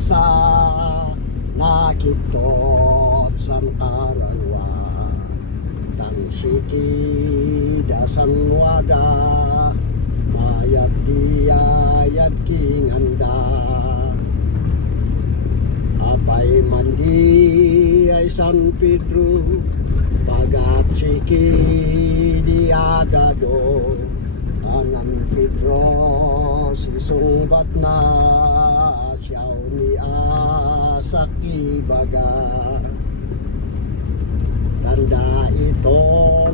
sa nakitot sang karalwa tansiki dasan wada mayat diayat kinganda apay mandi ay San Pedro pagat siki diadado anan Pedro sisungbat na siyaw ni asaki baga tanda ito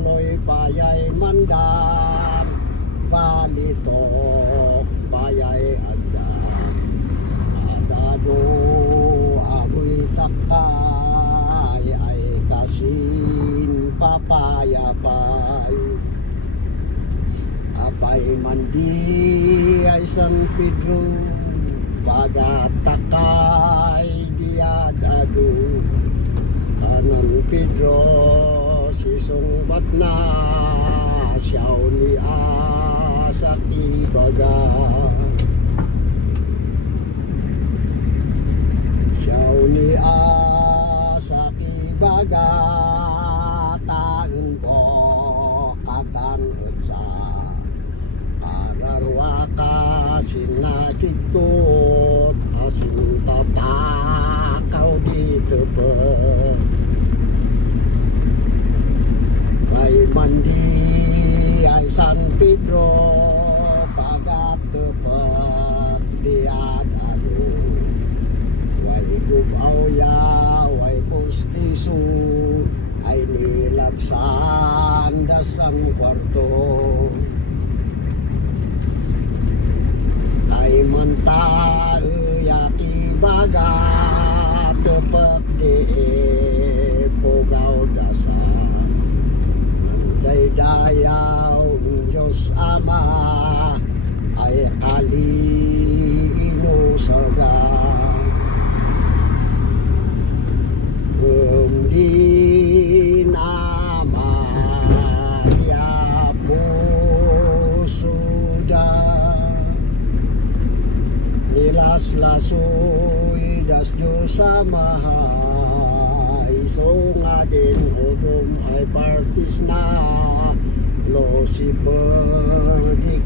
loy payay mandam palitok payay agdam adado amoy takay ay kasin papayapay apay mandi ay San Pedro pagatakay diadado anan Pedro sisungbat na siyaw ni asaki baga siyaw ni asaki baga taen po kakan utsa ararwaka sinakiktot asin tatakaw dito po kay mandi ay San Pedro pagatupak diadado way gubaw ya way pustiso ay nilapsan dasang kwarto ay manta yaki baga tepak di pugaw dasa nanday dayaw Diyos Ama ay kalino saga kundi nama ya pusuda nilas-lasoy das Diyos Amahay so nga din hudom ay partis na Lucifer di